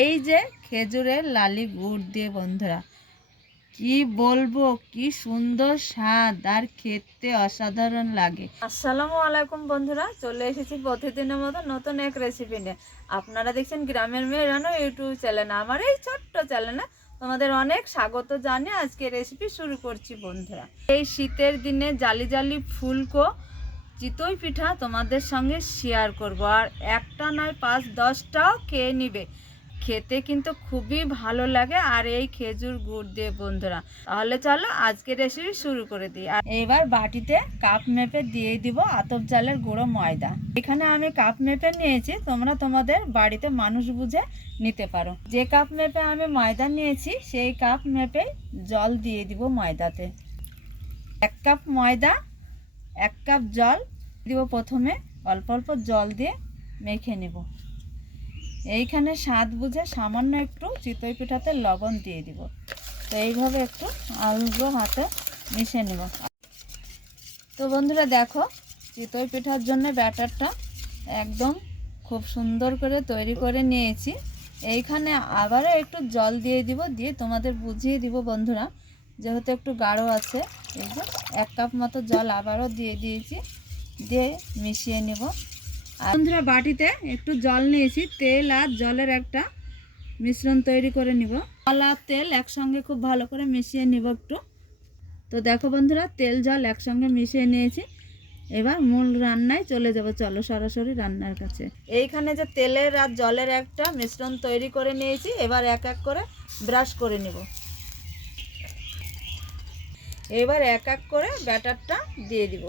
এই যে খেজুরের লালি গুড় দিয়ে বন্ধুরা, কি বলবো, কি সুন্দর স্বাদ আর খেতে অসাধারণ লাগে। আসসালামু আলাইকুম বন্ধুরা, চলে এসেছি প্রতিদিনের মতো নতুন এক রেসিপি নিয়ে। আপনারা দেখছেন গ্রামের মেয়ে রানো ইউটিউব চ্যানেল। আমার এই ছোট্ট চ্যানেলে তোমাদের অনেক স্বাগত জানিয়ে আজকে রেসিপি শুরু করছি বন্ধুরা। এই শীতের দিনে জালি জালি ফুলকো চিতই পিঠা তোমাদের সঙ্গে শেয়ার করব। আর একটা নয় 5-10টাও খেয়ে নিবে, খেতে কিন্তু খুবই ভালো লাগে। আর এই খেজুর গুড় দিয়ে বন্ধুরা, তাহলে চলো আজকে রেসিপি শুরু করে দিই। আর এইবার বাটিতে কাপ মেপে দিয়ে দিব আতপ চালের গুঁড়ো ময়দা। এখানে আমি কাপ মেপে নিয়েছি, তোমরা তোমাদের বাড়িতে মানুষ বুঝে নিতে পারো। যে কাপ মেপে আমি ময়দা নিয়েছি সেই কাপ মেপে জল দিয়ে দিব ময়দাতে। 1 কাপ ময়দা 1 কাপ জল দিব। প্রথমে অল্প অল্প জল দিয়ে মেখে নেব। এইখানে স্বাদ বুঝে সামান্য একটু চিতই পিঠাতে লবণ দিয়ে দিব। তো এইভাবে একটু আলগো হাতে মিশিয়ে নেব। তো বন্ধুরা দেখো, চিতই পিঠার জন্য ব্যাটারটা একদম খুব সুন্দর করে তৈরি করে নিয়েছি। এইখানে আবারও একটু জল দিয়ে দিব, দিয়ে তোমাদের বুঝিয়ে দিব বন্ধুরা, যেহেতু একটু গাঢ় আছে। এই যে 1 কাপ মতো জল আবারও দিয়ে দিয়েছি, দিয়ে মিশিয়ে নেব। আর বন্ধুরা বাটিতে একটু জল নিয়েছি, তেল আর জলের একটা মিশ্রণ তৈরি করে নিব। জল আর তেল একসঙ্গে খুব ভালো করে মিশিয়ে নিব একটু। তো দেখো বন্ধুরা, তেল জল একসঙ্গে মিশিয়ে নিয়েছি। এবার মূল রান্নায় চলে যাব, চলো সরাসরি রান্নার কাছে। এইখানে যে তেলের আর জলের একটা মিশ্রণ তৈরি করে নিয়েছি, এবার এক এক করে ব্রাশ করে নিব। এবার এক এক করে ব্যাটারটা দিয়ে দিব।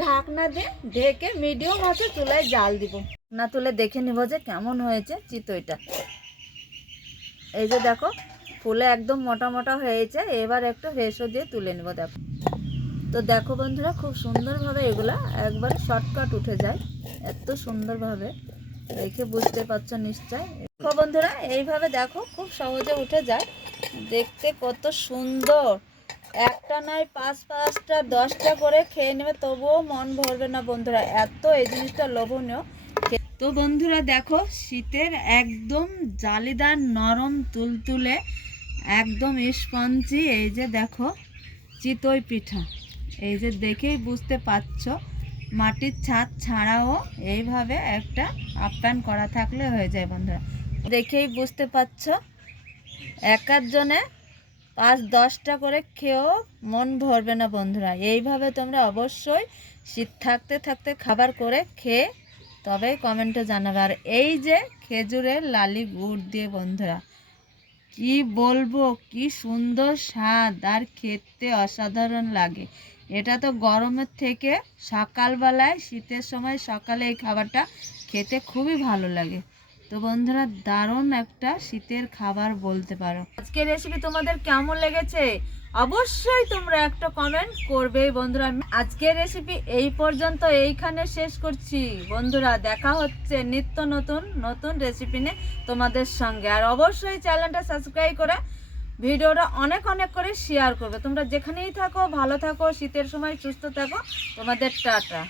ঢাকনা দিয়ে ঢেকে মিডিয়াম আঁচে চুলায় জাল দিব। না তুলে দেখে নিব যে কেমন হয়েছে চিতইটা। এই যে দেখো, ফুলে একদম মোটা মোটা হয়েছে। এবার একটু ফেসো দিয়ে তুলে নেব। দেখো তো দেখো বন্ধুরা, খুব সুন্দরভাবে এগুলা একবারে শর্টকাট উঠে যায়, এত সুন্দরভাবে দেখে বুঝতে পারছো নিশ্চয়। দেখো বন্ধুরা, এইভাবে দেখো খুব সহজে উঠে যায়, দেখতে কত সুন্দর। একটা নয় 5-5টা 10টা করে খেয়ে নেবে, তবুও মন ভরবে না বন্ধুরা, এত এই জিনিসটা লোভনীয়। তো বন্ধুরা দেখো, শীতের একদম জালিদার নরম তুলতুলে একদম স্পঞ্জি এই যে দেখো চিতই পিঠা। এই যে দেখেই বুঝতে পারছো, মাটির ছাদ ছাড়াও এইভাবে একটা আপ্যায়ন করা থাকলে হয়ে যায় বন্ধুরা। দেখেই বুঝতে পারছো, একজনে 5-10টা করে খেয়েও মন ভরবে না বন্ধুরা। এইভাবে তোমরা অবশ্যই শীত থাকতে থাকতে খাবার করে খেয়ে তবেই কমেন্টে জানাবে। আর এই যে খেজুরের লালি গুড় দিয়ে বন্ধুরা, কি বলবো, কি সুন্দর স্বাদ আর খেতে অসাধারণ লাগে। এটা তো গরমের থেকে সকালবেলায়, শীতের সময় সকালে এই খাবারটা খেতে খুবই ভালো লাগে। তো বন্ধুরা, দারুণ একটা শীতের খাবার বলতে পারো। আজকের রেসিপি তোমাদের কেমন লেগেছে অবশ্যই তোমরা একটা কমেন্ট করবে বন্ধুরা। আজকের রেসিপি এই পর্যন্ত, এইখানে শেষ করছি বন্ধুরা। দেখা হচ্ছে নিত্য নতুন নতুন রেসিপি নিয়ে তোমাদের সঙ্গে। আর অবশ্যই চ্যানেলটা সাবস্ক্রাইব করে ভিডিওটা অনেক অনেক করে শেয়ার করবে। তোমরা যেখানেই থাকো ভালো থাকো, শীতের সময় সুস্থ থাকো। তোমাদের টাটা।